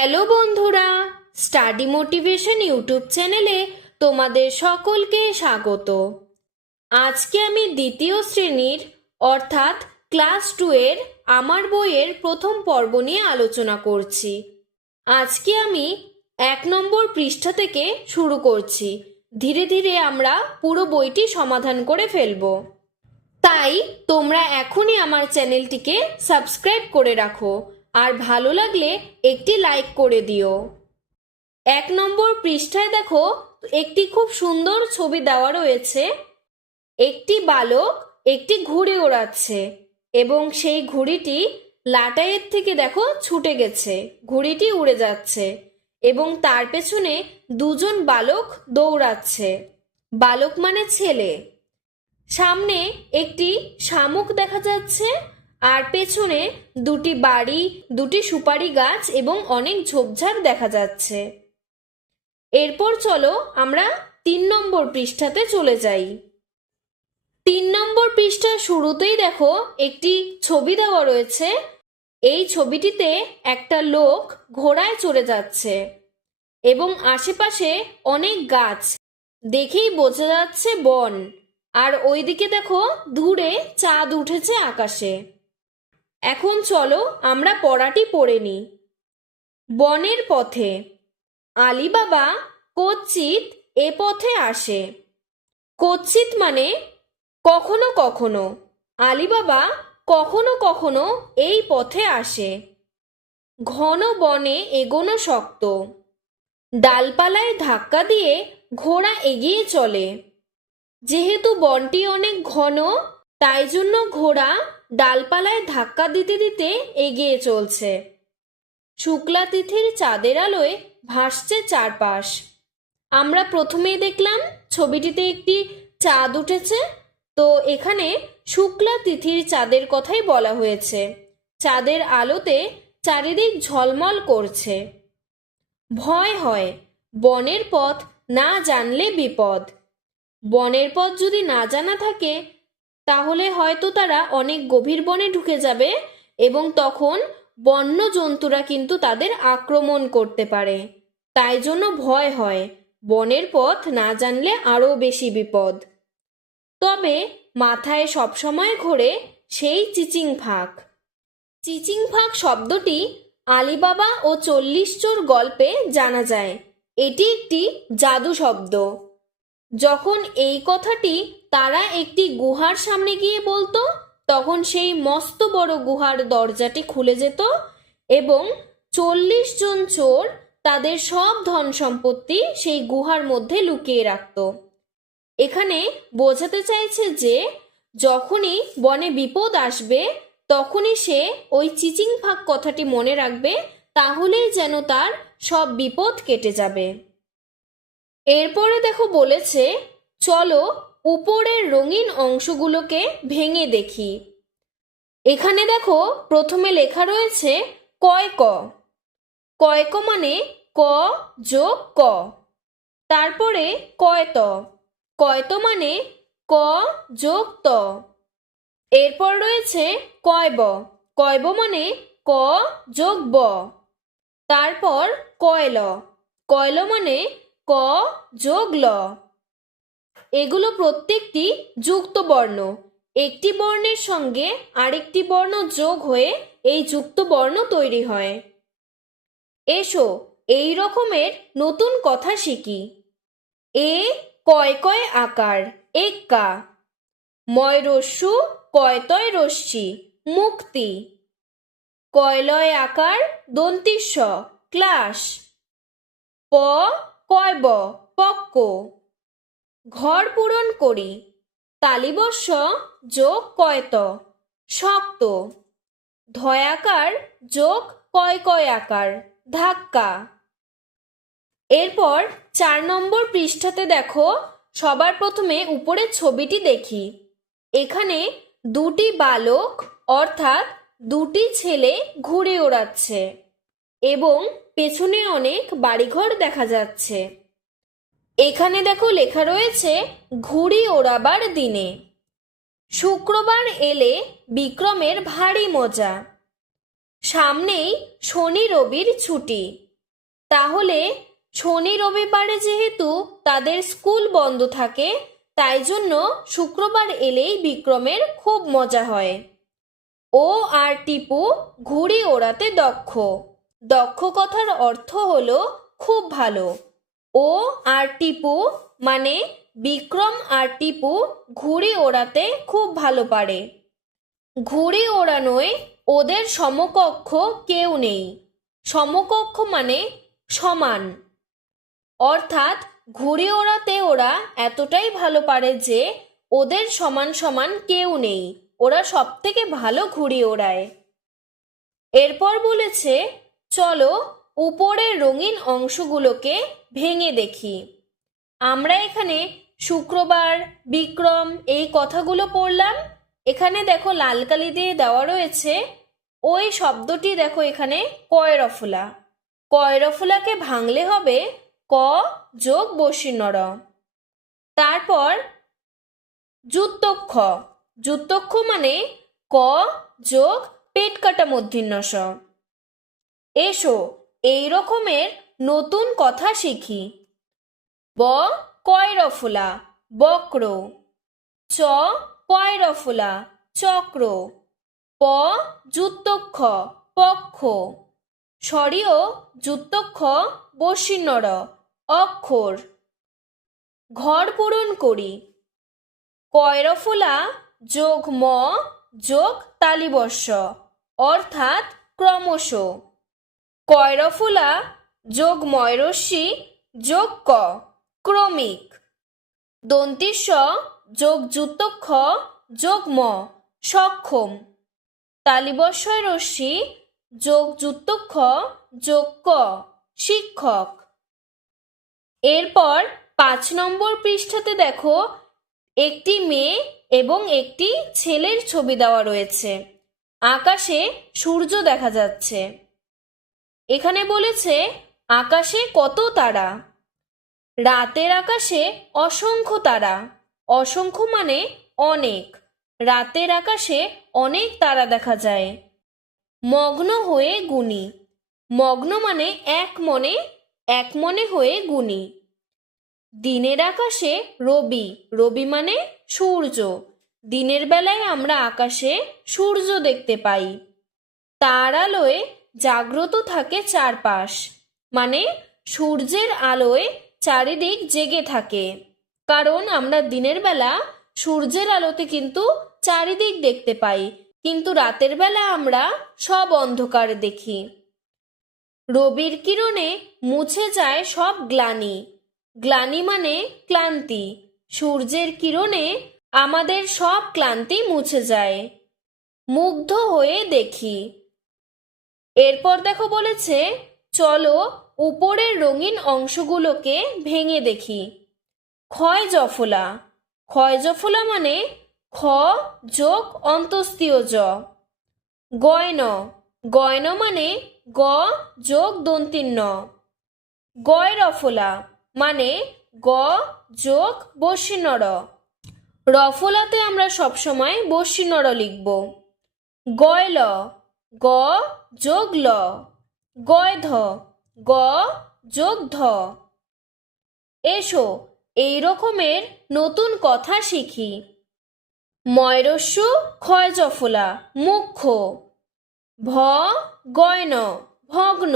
Hello বন্ধুরা, study motivation YouTube চ্যানেলে তোমাদের সকলকে স্বাগত। আজকে আমি দ্বিতীয় শ্রেণীর অর্থাৎ ক্লাস 2 এর আমার বইয়ের প্রথম পর্ব নিয়ে আলোচনা করছি। আজকে আমি 1 নম্বর পৃষ্ঠা থেকে শুরু করছি। ধীরে ধীরে আমরা পুরো বইটি সমাধান করে ফেলব। তাই তোমরা এখনই আমার চ্যানেলটিকে সাবস্ক্রাইব করে রাখো আর ভালো লাগলে একটি লাইক করে দিও। 1 নম্বর পৃষ্ঠায় দেখো একটি খুব সুন্দর ছবি দেওয়া রয়েছে। একটি বালক একটি ঘুড়ি ওড়াচ্ছে এবং সেই ঘুড়িটি লাটাইয়ের থেকে দেখো ছুটে গেছে, ঘুড়িটি উড়ে যাচ্ছে এবং তার পেছনে দুজন বালক দৌড়াচ্ছে। বালক মানে ছেলে। সামনে একটি শামুক দেখা যাচ্ছে আর পেছনে দুটি বাড়ি, দুটি সুপারি গাছ এবং অনেক ঝোপঝাড় দেখা যাচ্ছে। এরপর চলো আমরা 3 নম্বর পৃষ্ঠাতে চলে যাই। 3 নম্বর পৃষ্ঠার শুরুতেই দেখো একটি ছবি দেওয়া রয়েছে। এই ছবিটিতে একটা লোক ঘোড়ায় চড়ে যাচ্ছে এবং আশেপাশে অনেক গাছ, দেখেই বোঝা যাচ্ছে বন। আর ওইদিকে দেখো দূরে চাঁদ উঠেছে আকাশে। এখন চলো আমরা পড়াটি পড়ে নিই। বনের পথে আলিবাবা কচ্ছিত এ পথে আসে। কচ্ছিত মানে কখনো কখনো। আলিবাবা কখনো কখনো এই পথে আসে। ঘন বনে এগোনো শক্ত, ডালপালায় ধাক্কা দিয়ে ঘোড়া এগিয়ে চলে। যেহেতু বনটি অনেক ঘন, তাই জন্য ঘোড়া ডালপালায় ধাক্কা দিতে দিতে এগিয়ে চলছে। শুক্লা তিথির চাঁদের আলোয় ভাসছে চারপাশ। আমরা প্রথমেই দেখলাম ছবিটিতে একটি চাঁদ উঠেছে, তো এখানে শুক্লা তিথির চাঁদের কথাই বলা হয়েছে। চাঁদের আলোতে চারিদিক ঝলমল করছে। ভয় হয়, বনের পথ না জানলে বিপদ। বনের পথ যদি না জানা থাকে তাহলে হয়তো তারা অনেক গভীর বনে ঢুকে যাবে এবং তখন বন্য জন্তুরা কিন্তু তাদের আক্রমণ করতে পারে। তাই জন্য ভয় হয়, বনের পথ না জানলে আরও বেশি বিপদ। তবে মাথায় সবসময় ঘোরে সেই চিচিং ফাঁক। চিচিং ফাঁক শব্দটি আলিবাবা ও 40 চোর গল্পে জানা যায়। এটি একটি জাদু শব্দ। যখন এই কথাটি তারা একটি গুহার সামনে গিয়ে বলতো, তখন সেই মস্ত বড় গুহার দরজাটি খুলে যেত এবং 40 জন চোর তাদের সব ধন সম্পত্তি সেই গুহার মধ্যে লুকিয়ে রাখত। এখানে বোঝাতে চাইছে যে যখনই বনে বিপদ আসবে তখনই সে ওই চিচিং ফাঁক কথাটি মনে রাখবে, তাহলেই যেন তার সব বিপদ কেটে যাবে। এরপরে দেখো বলেছে, চলো উপরের রঙিন অংশগুলোকে ভেঙে দেখি। এখানে দেখো প্রথমে লেখা রয়েছে কয়ক। কয়ক মানে ক যোগ ক। তারপরে কয়ত। কয়ত মানে ক যোগ ত। এরপর রয়েছে কয়ব। কয়ব মানে ক যোগ ব। তারপর কয়ল। কয়ল মানে ক যোগ ল। এগুলো প্রত্যেকটি যুক্ত বর্ণ। একটি বর্ণের সঙ্গে আরেকটি বর্ণ যোগ হয়ে এই যুক্ত বর্ণ তৈরি হয়। এসো এই রকমের নতুন কথা শিখি। এ কয় কয় আকার এক্কা। ময় রস্যু কয়তয় রশ্মি মুক্তি। কয়লয় আকার দন্তিস্ব ক্লাস। প কয়ব পক্ক। ঘর পূরণ করি তালিবস্য যোগ কয়ত শক্ত। ধয়াকার যোগ কয় কয় আকার ধাক্কা। এরপর 4 নম্বর পৃষ্ঠাতে দেখো, সবার প্রথমে উপরের ছবিটি দেখি। এখানে দুটি বালক অর্থাৎ দুটি ছেলে ঘুড়ি ওড়াচ্ছে এবং পেছনে অনেক বাড়িঘর দেখা যাচ্ছে। এখানে দেখো লেখা রয়েছে ঘুড়ি ওড়াবার দিনে। শুক্রবার এলে বিক্রমের ভারী মজা। সামনেই শনি রবির ছুটি। তাহলে শনি রবিবারে যেহেতু তাদের স্কুল বন্ধ থাকে, তাই জন্য শুক্রবার এলেই বিক্রমের খুব মজা হয়। ও আর টিপু ঘুড়ি ওড়াতে দক্ষ। দক্ষ কথার অর্থ হলো খুব ভালো। ও আর টিপু মানে বিক্রম আর টিপু ঘুড়ি ওড়াতে খুব ভালো পারে। ঘুড়ি ওড়ানোয় ওদের সমকক্ষ কেউ নেই। সমকক্ষ মানে সমান, অর্থাৎ ঘুড়ি ওড়াতে ওরা এতটাই ভালো পারে যে ওদের সমান সমান কেউ নেই। ওরা সব থেকে ভালো ঘুড়ি ওড়ায়। এরপর বলেছে, চলো উপরের রঙিন অংশগুলোকে ভেঙে দেখি। আমরা এখানে শুক্রবার, বিক্রম এই কথাগুলো পড়লাম। এখানে দেখো লাল কালি দিয়ে দেওয়া রয়েছে। ওই শব্দটি দেখো এখানে কয়রফলা। কয়রফলাকে ভাঙলে হবে ক যোগ বসিনর। তারপর যুক্তক্ষ। যুক্তক্ষ মানে ক যোগ পেট কাটা মূর্ধন্য ষ। এসো এই রকমের নতুন কথা শিখি। ব কয়রফলা বক্র, চ কয়রফলা চক্র, প যুক্তক্ষ পক্ষ, স্বরীয় যুক্তক্ষ বসিনর অক্ষর। ঘর পূরণ করি। কয়রফলা যোগ ম যোগ তালিবর্ষ অর্থাৎ ক্রমশ। কয়রফলা যোগ ময়রস্যি যোগ ক ক্রমিক। দন্তিস্ব যোগ যুক্তক্ষ যোগ ম সক্ষম। তালিবস্যয় রস্যি যোগ যুক্তক্ষ যোগ ক শিক্ষক। এরপর 5 নম্বর পৃষ্ঠাতে দেখো একটি মেয়ে এবং একটি ছেলের ছবি দেওয়া রয়েছে। আকাশে সূর্য দেখা যাচ্ছে। এখানে বলেছে আকাশে কত তারা। রাতের আকাশে অসংখ্য তারা। অসংখ্য মানে অনেক। রাতের আকাশে অনেক তারা দেখা যায়। মগ্ন হয়ে গুনি। মগ্ন মানে এক মনে হয়ে গুনি। দিনের আকাশে রবি। রবি মানে সূর্য। দিনের বেলায় আমরা আকাশে সূর্য দেখতে পাই। তার আলোয় জাগ্রত থাকে চারপাশ, মানে সূর্যের আলোয় চারিদিক জেগে থাকে। কারণ আমরা দিনের বেলা সূর্যের আলোতে কিন্তু চারিদিক দেখতে পাই, কিন্তু রাতের বেলা আমরা সব অন্ধকার দেখি। রবির কিরণে মুছে যায় সব গ্লানি। গ্লানি মানে ক্লান্তি। সূর্যের কিরণে আমাদের সব ক্লান্তি মুছে যায়। মুগ্ধ হয়ে দেখি। এরপর দেখো বলেছে, চলো উপরের রঙিন অংশগুলোকে ভেঙে দেখি। ক্ষয় জফলা। ক্ষয় জফলা মানে খ যোগ অন্তস্তীয় জ। গয়ন। গয়ন মানে গ যোগ দন্তিন্ন। গয়-রফলা মানে গ যোগ বসিনর। রফলাতে আমরা সবসময় বসিনর লিখব। গয়ল গ যোগ ল। গয়ধ গ যোগ ধ। এসো এই রকমের নতুন কথা শিখি। ময়রস্যু ক্ষয় জফলা মুখ্য। ভ গয়ন ভগ্ন।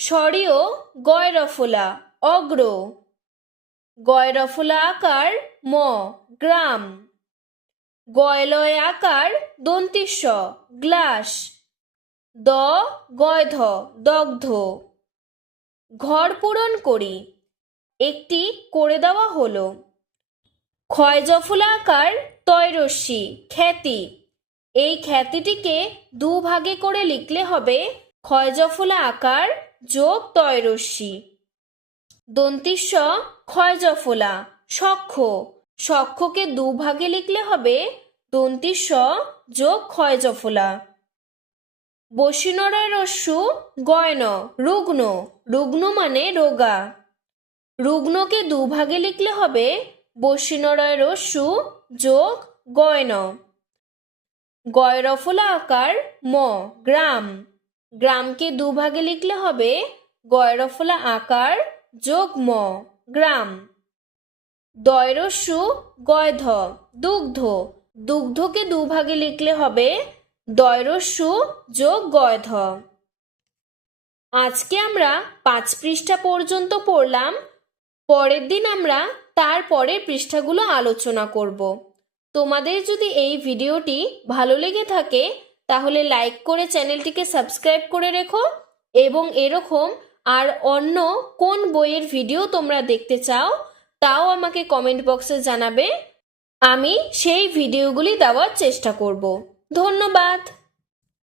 স্বরীয় গয়রফলা অগ্র। গয়রফলা আকার ম গ্রাম। গয়লয় আকার দন্তিস্ব গ্লাস। দ গয়ধ দগ্ধ। ঘর পূরণ করি। একটি করে দেওয়া হলো। ক্ষয় জফলা আকার তয়রস্যি খ্যাতি। এই খ্যাতিটিকে দুভাগে করে লিখলে হবে ক্ষয় জফলা আকার যোগ তয়রস্যি। দন্তিস্ব ক্ষয় জফলা সখ্য। সখ্যকে দুভাগে লিখলে হবে দন্তিস্ব যোগ ক্ষয় জফলা। বসিনরায় রস্যু গয়ন রুগ্ন। রুগ্ন মানে রোগা। রুগ্নকে দুভাগে লিখলে হবে বসিনরায় রস্যু যোগ গয়ন। গয়রফলা আকার ম গ্রাম। গ্রামকে দুভাগে লিখলে হবে গয়রফলা আকার যোগ ম গ্রাম। দয়রস্যু গয়ধ দুগ্ধ, দুগ্ধকে দুভাগে লিখলে হবে দয়রস্যু যোগ গয়ধ। আজকে আমরা 5 পৃষ্ঠা পর্যন্ত পড়লাম। পরের দিন আমরা তার পরের পৃষ্ঠাগুলো আলোচনা করব। তোমাদের যদি এই ভিডিওটি ভালো লেগে থাকে তাহলে লাইক করে চ্যানেলটিকে সাবস্ক্রাইব করে রেখো, এবং এরকম আর অন্য কোন বইয়ের ভিডিও তোমরা দেখতে চাও তাও আমাকে কমেন্ট বক্সে জানাবে। আমি সেই ভিডিওগুলি দেওয়ার চেষ্টা করব। ধন্যবাদ।